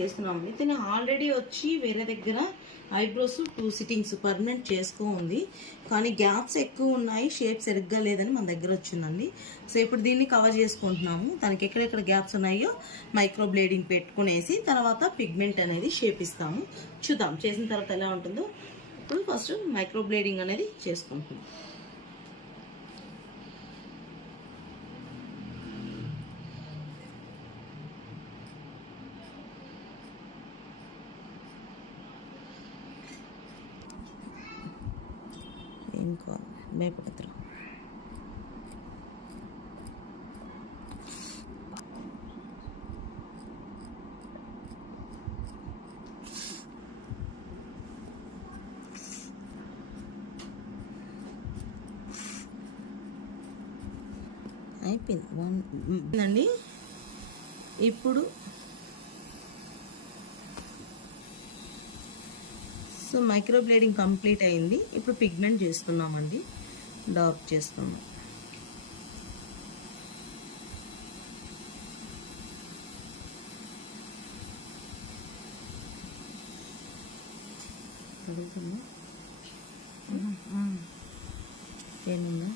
చేస్తున్నామండి. తిన ఆల్రెడీ వచ్చి వేరే దగ్గర ఐబ్రోస్ 2 సిట్టింగ్స్ పర్మనెంట్ చేసుకోండి, కానీ గ్యాప్స్ ఎక్కువ ఉన్నాయి, షేప్ సరిగ్గా లేదని మన దగ్గర వచ్చిందండి. సో ఇప్పుడు దీన్ని కవర్ చేసుకుంటున్నాము. దానికి ఎక్కడెక్కడ గ్యాప్స్ ఉన్నాయో మైక్రో బ్లేడింగ్ పెట్టుకునేసి తర్వాత పిగ్మెంట్ అనేది షేప్ ఇస్తాము. చూద్దాం చేసిన తర్వాత ఎలా ఉంటుందో. ఇప్పుడు ఫస్ట్ మైక్రో బ్లేడింగ్ అనేది చేసుకుంటున్నాం. ఇంకా భయపడతారు. అయిపోయింది అండి. ఇప్పుడు సో మైక్రో బ్లేడింగ్ కంప్లీట్ అయింది. ఇప్పుడు పిగ్మెంట్ చేస్తున్నామండి, డార్క్ చేస్తున్నాం. ఏముందా